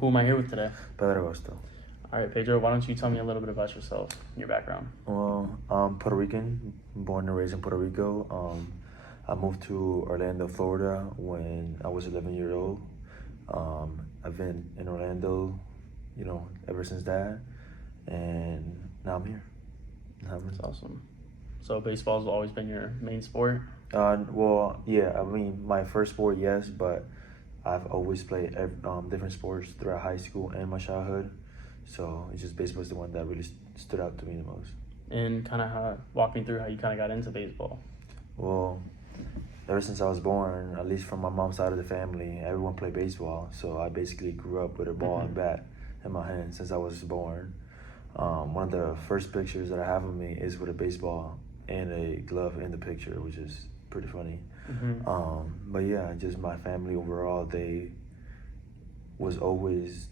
Who am I here with today? Pedro Augusto. All right, Pedro, why don't you tell me a little bit about yourself, your background? Well, I'm Puerto Rican, born and raised in Puerto Rico. I moved to Orlando, Florida when I was 11 years old. I've been in Orlando, ever since that, and now I'm here. That's awesome. So baseball's always been your main sport? Well, yeah, I mean, my first sport, yes, but I've always played different sports throughout high school and my childhood. So it's just baseball is the one that really stood out to me the most. And kind of walk me through how you kind of got into baseball. Well, ever since I was born, at least from my mom's side of the family, everyone played baseball. So I basically grew up with a ball and bat in my hand since I was born. One of the first pictures that I have of me is with a baseball and a glove in the picture, which is pretty funny. But yeah, just my family overall, there's always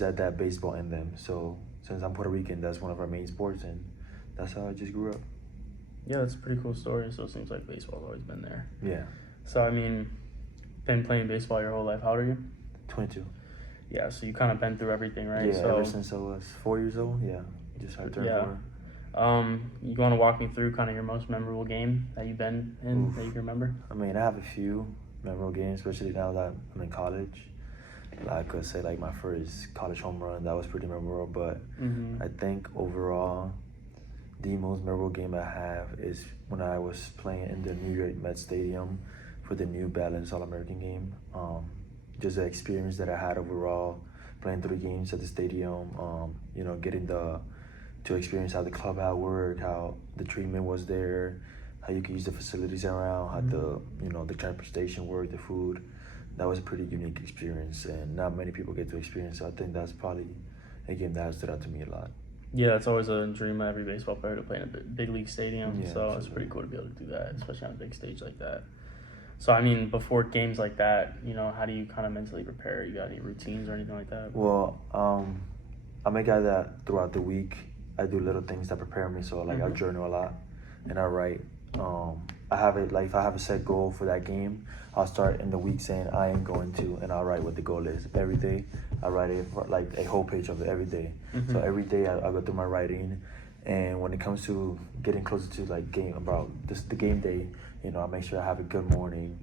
had that baseball in them. So since I'm Puerto Rican, that's one of our main sports, and that's how I just grew up. Yeah, that's a pretty cool story. So it seems like baseball's always been there. Yeah. So, I mean, been playing baseball your whole life. How old are you? 22. Yeah, so you kind of been through everything, right? Yeah, so, ever since I was 4 years old. Yeah, just I turned 4. You want to walk me through kind of your most memorable game that you've been in that you can remember? I mean, I have a few memorable games, especially now that I'm in college. I could say like my first college home run, that was pretty memorable. But I think overall, the most memorable game I have is when I was playing in the New York Mets Stadium for the New Balance All-American game. Just the experience that I had overall, playing 3 games at the stadium, getting to experience how the clubhouse worked, how the treatment was there, how you could use the facilities around, how the transportation worked, the food. That was a pretty unique experience, and not many people get to experience. So I think that's probably a game that has stood out to me a lot. Yeah, it's always a dream of every baseball player to play in a big league stadium. Yeah, so absolutely. It's pretty cool to be able to do that, especially on a big stage like that. So, I mean, before games like that, how do you kind of mentally prepare? You got any routines or anything like that? Well, I'm a guy that throughout the week I do little things that prepare me. So like I journal a lot and I write. I have it like if I have a set goal for that game, I'll start in the week saying I am going to, and I'll write what the goal is every day. I write it like a whole page of it every day. So every day I go through my writing, and when it comes to getting closer to like the game day, I make sure I have a good morning.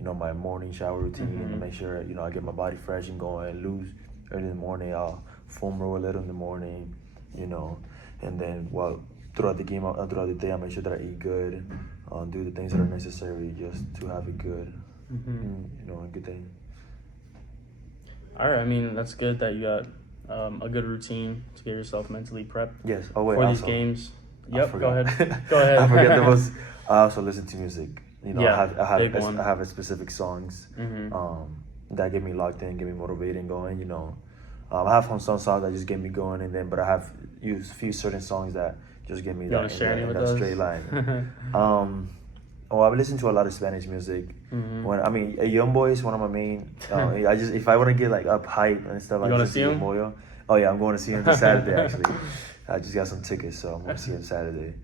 My morning shower routine, and make sure I get my body fresh and going loose early in the morning. I'll foam roll a little in the morning, and then throughout the game, throughout the day, I make sure that I eat good, do the things that are necessary just to have a good, a good day. All right, I mean, that's good that you got a good routine to get yourself mentally prepped Yes. Oh wait. for also, these games. I Yep, go forgot. ahead. Go ahead. I forget there was. I also listen to music. Yeah, big one. I have a specific songs that get me locked in, get me motivated and going. I have some songs that just get me going, but I have used a few certain songs that just get me You want to share any with that us? straight line. I've listened to a lot of Spanish music. A Young Boy is one of my main. If I want to get like up hype and stuff, You want to just see him? Moyo. Oh yeah, I'm going to see him this Saturday actually. I just got some tickets, so I'm going to see him Saturday.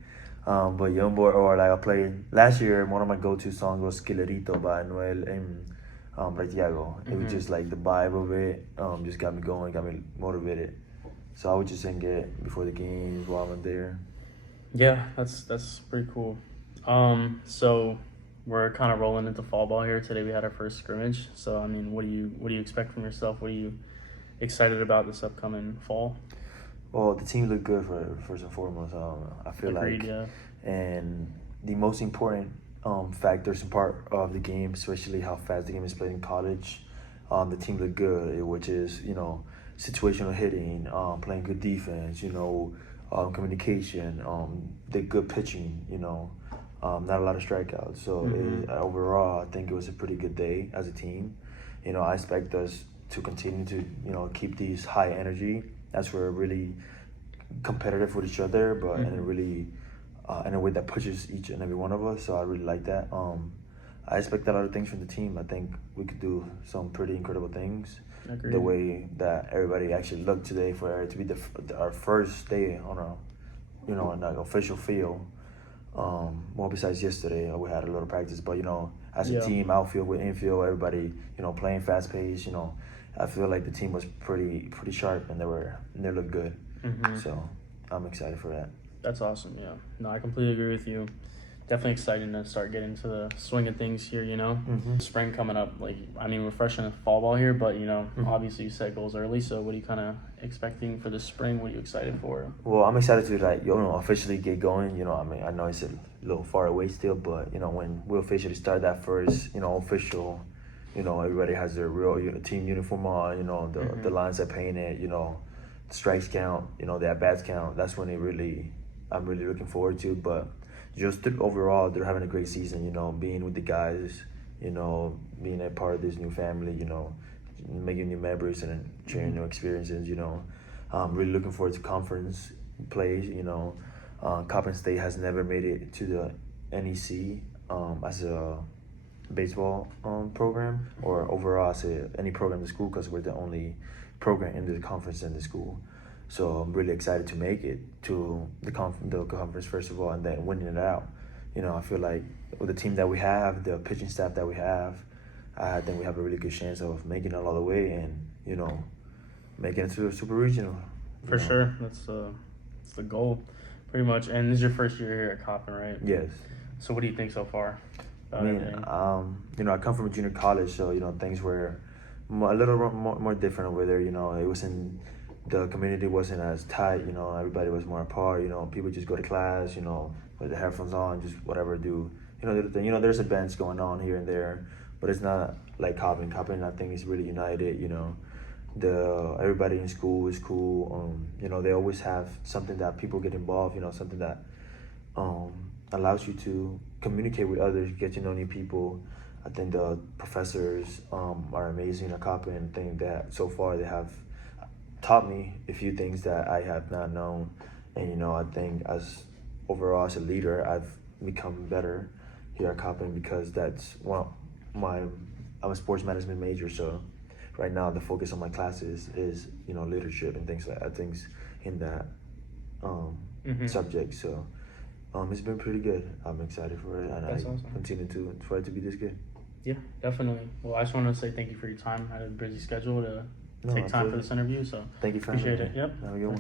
But Young Boy, or like I played last year, one of my go-to songs was Skilerito by Noel and Santiago. It was just like the vibe of it, just got me going, got me motivated. So I would just sing it before the games while I'm there. Yeah, that's pretty cool. So we're kind of rolling into fall ball here. Today we had our first scrimmage. So I mean, what do you expect from yourself? What are you excited about this upcoming fall? Well, the team looked good first and foremost. I feel Agreed, like, yeah. and the most important factors and part of the game, especially how fast the game is played in college, the team looked good, which is situational hitting, playing good defense, communication, the good pitching, not a lot of strikeouts. So overall, I think it was a pretty good day as a team. I expect us to continue to keep these high energy as we're really competitive with each other, but in a way that pushes each and every one of us. So I really like that. I expect a lot of things from the team. I think we could do some pretty incredible things. Agreed. The way that everybody actually looked today for it to be our first day on an official field. Well, besides yesterday, we had a little practice, but as a team, outfield with infield, everybody playing fast pace, I feel like the team was pretty sharp, and they looked good. Mm-hmm. So I'm excited for that. That's awesome. Yeah. No, I completely agree with you. Definitely exciting to start getting to the swing of things here, you know. Mm-hmm. Spring coming up, like, I mean, we're fresh in fall ball here, but, you know, Mm-hmm. obviously you set goals early, so what are you kind of expecting for the spring? What are you excited for? Well, I'm excited to, like, officially get going. You know, I mean, I know it's a little far away still, but, you know, when we officially start that first, you know, official, you know, everybody has their real team uniform on, you know, the lines are painted, you know, the strikes count, you know, the at-bats count. That's when I'm really looking forward to. But just overall, they're having a great season, you know, being with the guys, you know, being a part of this new family, you know, making new members and sharing new experiences, you know. Really looking forward to conference plays, you know. Coppin State has never made it to the NEC as a baseball program, or overall as any program in the school, because we're the only program in the conference in the school. So I'm really excited to make it to the conference first of all, and then winning it out. You know, I feel like with the team that we have, the pitching staff that we have, I think we have a really good chance of making it all the way and, you know, making it to a super regional. For sure. That's the goal, pretty much. And this is your first year here at Coppin, right? Yes. So what do you think so far about I mean, everything? you know, I come from a junior college, so, you know, things were a little more different over there. You know, the community wasn't as tight. You know, everybody was more apart. You know, people just go to class, you know, with the headphones on, just whatever do. You know, the thing. You know, there's events going on here and there, but it's not like Coppin. Coppin, I think, is really united. You know, everybody in school is cool. You know, they always have something that people get involved. You know, something that allows you to communicate with others, get to know new people. I think the professors are amazing at Coppin. I think that so far they have taught me a few things that I have not known, and, you know, I think overall as a leader, I've become better here at Coppin, because that's I'm a sports management major, so right now the focus on my classes is, you know, leadership and things in that subject. So it's been pretty good. I'm excited for it, and That's I awesome. continue for it to be this good. Yeah, definitely. Well, I just want to say thank you for your time. I had a busy schedule to take time for absolutely. this interview, so Thank you for appreciate having it. me. Yep. Have a good one.